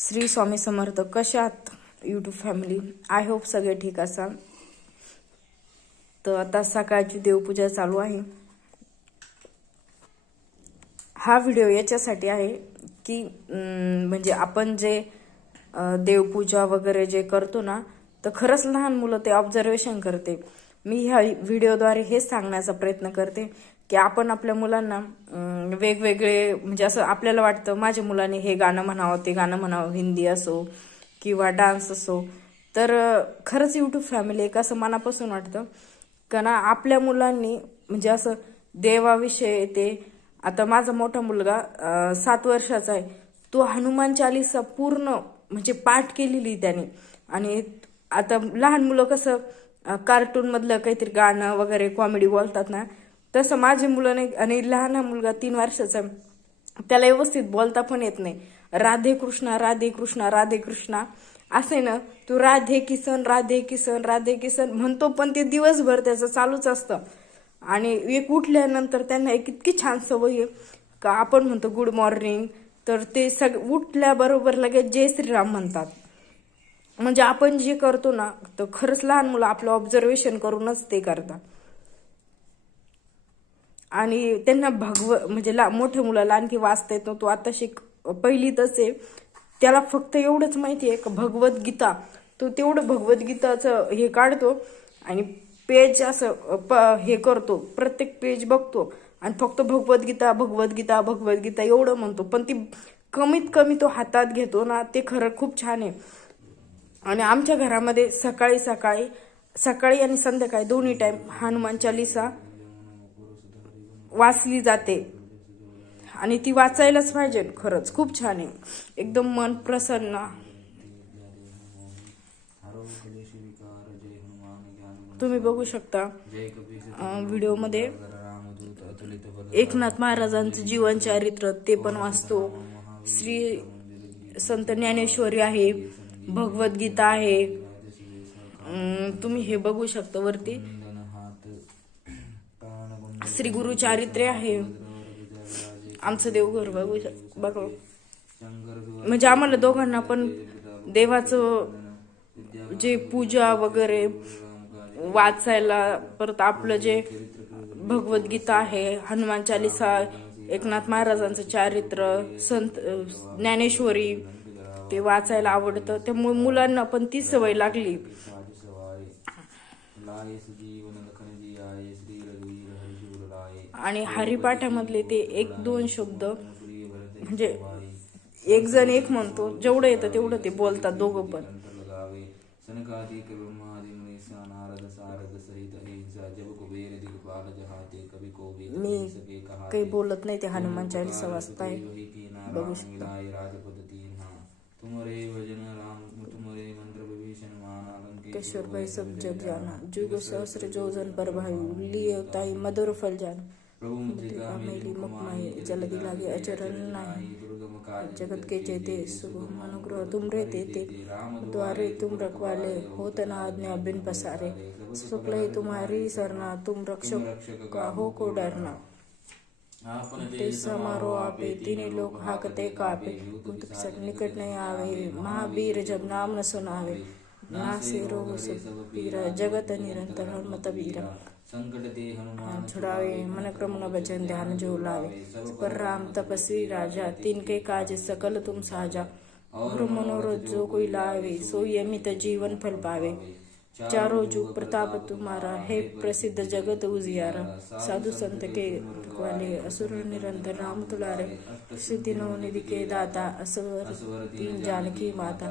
श्री स्वामी समर्थ कशात YouTube family I hope सगळे ठीक असाल. तर आता सकाळची देवपूजा चालू आहे. हा व्हिडिओ याच्यासाठी आहे की अं, म्हणजे आपण जे देवपूजा वगैरे जे करतो ना तर खरंच लहान मुलं ते ऑब्झर्वेशन करते. मी ह्या व्हिडिओद्वारे हेच सांगण्याचा प्रयत्न करते की आपण आपल्या मुलांना वेगवेगळे म्हणजे असं आपल्याला वाटतं माझ्या मुलाने हे गाणं म्हणावं ते गाणं म्हणावं हिंदी असो किंवा डान्स असो. तर खरंच यूट्यूब फॅमिली एक असं मनापासून वाटतं कारण आपल्या मुलांनी म्हणजे असं देवाविषयी ते आता माझा मोठा मुलगा सात वर्षाचा आहे. तो हनुमान चालीसा पूर्ण म्हणजे पाठ केलेली त्याने. आणि आता लहान मुलं कसं कार्टून मधलं काहीतरी गाणं वगैरे कॉमेडी बोलतात ना तसं माझी मुलं नाही आणि लहान हा मुलगा तीन वर्षाचा त्याला व्यवस्थित बोलता पण येत नाही. राधे कृष्णा राधे कृष्णा राधे कृष्णा. असे ना तू राधे किसन राधे किसन राधे किसन म्हणतो पण ते दिवसभर त्याचं चालूच असतं. आणि एक उठल्यानंतर त्यांना एक इतकी छान सवय आहे का आपण म्हणतो गुड मॉर्निंग तर ते सग उठल्याबरोबर लगेच जय श्रीराम म्हणतात. म्हणजे आपण जे करतो ना तर खरंच लहान मुलं आपलं ऑब्झर्वेशन करूनच ते करतात. आणि त्यांना भगव म्हणजे ला मोठ्या मुलाला आणखी वाचता येत तो आता शिक पहिलीतच आहे त्याला फक्त एवढंच माहिती आहे का भगवद्गीता. तो तेवढं भगवद्गीताचं हे काढतो आणि पेज असं प हे करतो. प्रत्येक पेज बघतो. आणि फक्त भगवद्गीता भगवद्गीता भगवद्गीता एवढं म्हणतो. पण ती कमीत कमी तो हातात घेतो ना ते खरं खूप छान आहे. आणि आमच्या घरामध्ये सकाळी सकाळी सकाळी आणि संध्याकाळी दोन्ही टाईम हनुमान चालिसा वाचली जाते. आणि ती वाचायलाच पाहिजे खरंच. खूप छान आहे. एकदम मन प्रसन्न. तुम्ही बघू शकता व्हिडिओमध्ये एकनाथ महाराजांचं जीवन चारित्र ते पण वाचतो. श्री संत ज्ञानेश्वरी आहे भगवद्गीता आहे. तुम्ही हे बघू शकता वरती. श्री गुरु चारित्र्य आहे. आमचं देवघर बघू बघू. म्हणजे आम्हाला दोघांना पण देवाचं जे पूजा वगैरे वाचायला परत आपलं जे भगवद्गीता आहे हनुमान चालिसा एकनाथ महाराजांचं चारित्र संत ज्ञानेश्वरी ते वाचायला आवडतं. त्यामुळे मुलांना पण ती सवय लागली. आणि हरिपाठामधले ते एक दोन शब्द म्हणजे एक जण एक म्हणतो जेवढं येतं तेवढं ते बोलतात दोघं पण. मी कहा बोलत नाही ते हनुमान चालीसा वाचताय. बघू राम शकता केशवर भाई सब जग जाना। जुग सहस्र जोजन पर भाई लिए ताई मधुर फल जान। प्रभु मुद्रिका मेली मुखमाई जलदी लागे अचरण नाही जगत के जेते शुभम अनुग्रह तुमरे देते। द्वारे तुम रखवाले होत न आज्ञा बिन पसारे। शुक्ल तुम्हारी सरना तुम रक्षक का हो को डरना। आपन समारोह आपे तिने लोक हाकते कापे। निकट नहीं आवे। महावीर जब नाम न सुनावे नासे रोग पीरा जगत निरंतर हनुमत वीरा। संकट ते हनुमान छुड़ावे मन क्रम न बचन ध्यान जो लावे। पर राम तपस्वी राजा तिनके काज सकल तुम साजा। और मनोरथ जो कोई लावे सो यमित जीवन फल पावे। चारों जुग प्रताप तुम्हारा। है प्रसिद्ध जगत उजियारा, साधु संत के वाले असुर निरंतर राम तुलारे सिद्धि नो निधि के दाता असवर तीन जानकी माता,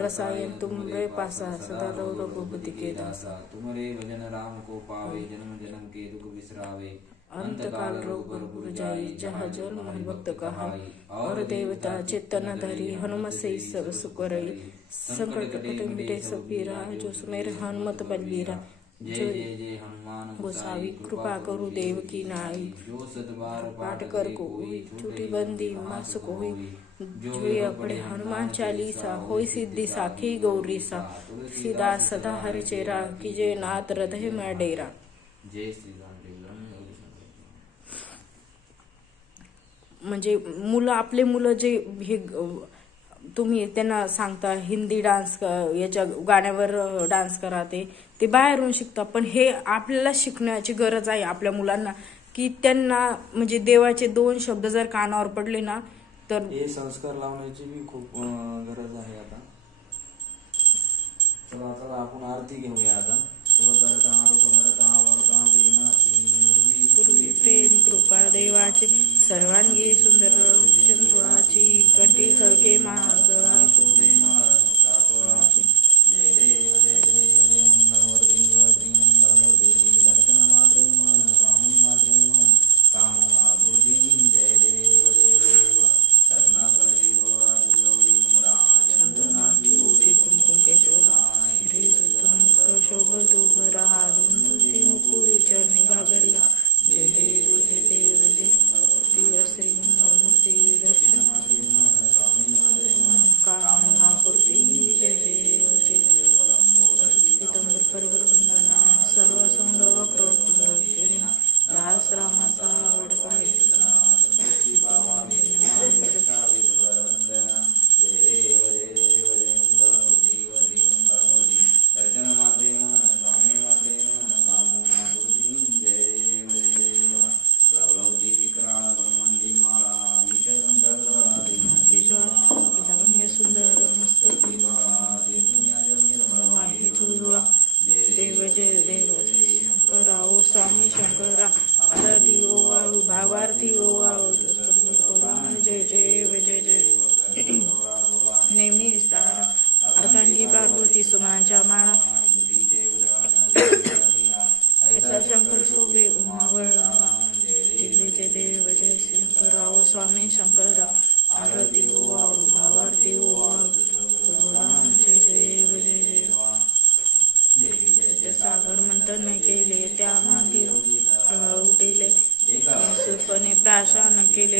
रसायन तुम रे पासा, सदा रघुपति के दासा तुम्हारे भजन राम को पावे, जन्म जन्म के दुख बिसरावे। अंत काल रोग गुर जाई जहाँ जल मन भक्त कहाई और देवता चेतन धरी हनुमत से सब सुकरई संकट कटे मिटे सब पीरा जो सुमेर हनुमत बलबीरा। जय जय जय हनुमान गोसावी कृपा करू देव की नाई। जो पाठ कर को छूटी बंदी मास को हुई जोया पड़े हनुमान चालीसा होई सिद्धि साखी गौरी सा सीधा सदा हरि चेरा कीजे नाथ हृदय में डेरा। जय श्री म्हणजे मुलं आपले मुलं जे हे तुम्ही त्यांना सांगता हिंदी डान्स याच्या गाण्यावर डान्स करा ते ते बाहेरून शिकतात. पण हे आपल्याला शिकण्याची गरज आहे आपल्या मुलांना की त्यांना म्हणजे देवाचे दोन शब्द जर कानावर पडले ना तर हे संस्कार लावण्याची बी खूप गरज आहे आता. चला चला आपण आरती घेऊया आता.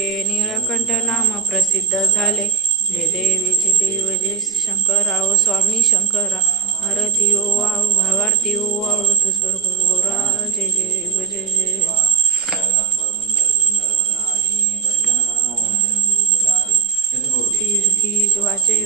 ते नाम प्रसिद्ध झाले. जय देवीचे देव जय शंकराव स्वामी शंकरा आरती ओ वाव भावार्थी ओ वाव तुझवर गोरा जय जय जय जय तीर्थ वाचे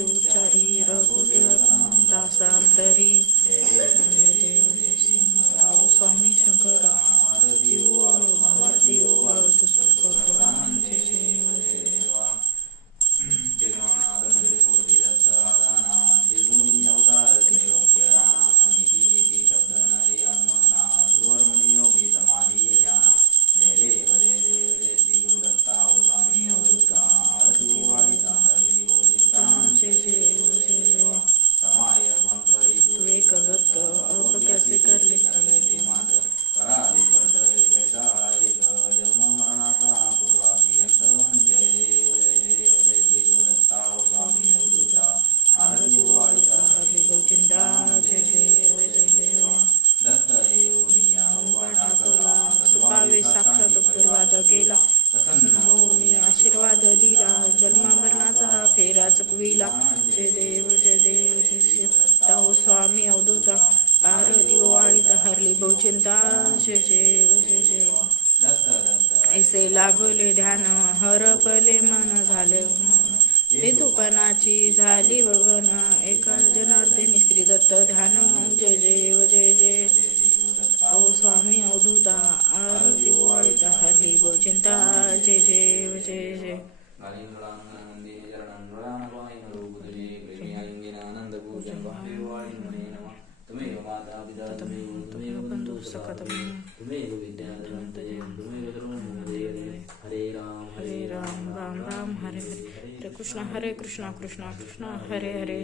கலிந்துளானந்தே ஜரணானவாயினரூபதலே பிரேமியாயிங்கினானந்தபூஷன் வாயுவாயின்மனே நம துமேவ மாதா பிதா துமேவ துமேவ பந்து சகதமே துமேவ வித்யாதரம் தஜயம் துமேவ துருவம் தேவதே ஹரே ராம் ஹரே ராம் ராம் ராம் ஹரே ஹரே ஹரே கிருஷ்ண ஹரே கிருஷ்ண கிருஷ்ண கிருஷ்ண ஹரே ஹரே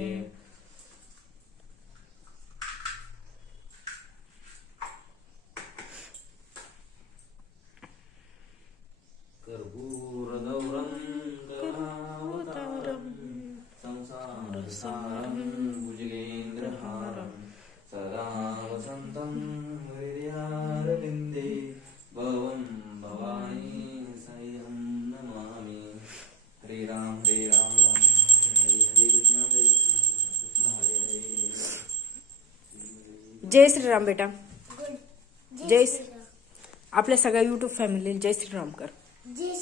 जय श्रीराम बेटा. जय श्री आपल्या सगळ्या युट्यूब फॅमिली जय श्रीराम कर. जय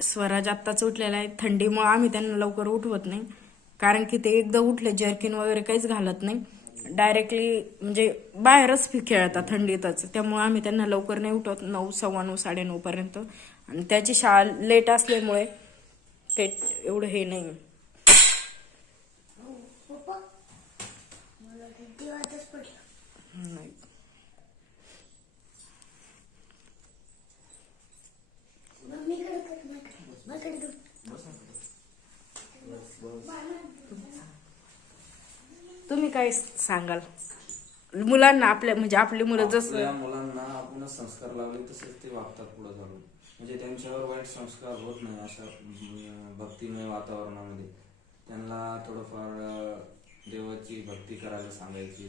स्वराज आत्ताच उठलेला आहे. थंडीमुळे आम्ही त्यांना लवकर उठवत नाही. कारण की ते एकदा उठले जर्किन वगैरे काहीच घालत नाही. डायरेक्टली म्हणजे बाहेरच खेळतात थंडीतच. त्यामुळे आम्ही त्यांना लवकर नाही उठवत. नऊ सव्वा नऊ साडेनऊ पर्यंत आणि त्याची शाळा लेट असल्यामुळे ते एवढं हे नाही. तुम्ही काय सांगाल? मुलांना आपल्या म्हणजे आपली मुलं जसं मुलांना आपणच संस्कार लावले तसेच ते वागतात पुढे चालून म्हणजे त्यांच्यावर वाईट संस्कार होत नाही अशा भक्तिमय वातावरणामध्ये. त्यांना थोडंफार देवाची भक्ती करायला सांगायची.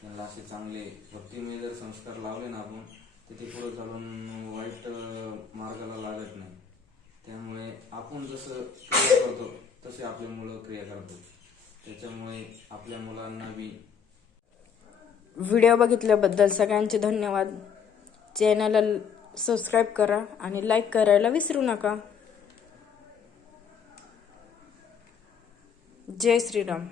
त्यांना असे चांगले भक्तिमय जर संस्कार लावले ना आपण तर ते पुढे चालून वाईट मार्गाला लागत नाही. त्यामुळे आपण जसं क्रिया करतो तसे आपले मुलं क्रिया करतो त्याच्यामुळे आपल्या मुलांना बी व्हिडिओ बघितल्याबद्दल सगळ्यांचे धन्यवाद. चॅनल सबस्क्राईब करा आणि लाईक करायला विसरू नका. जय श्रीराम.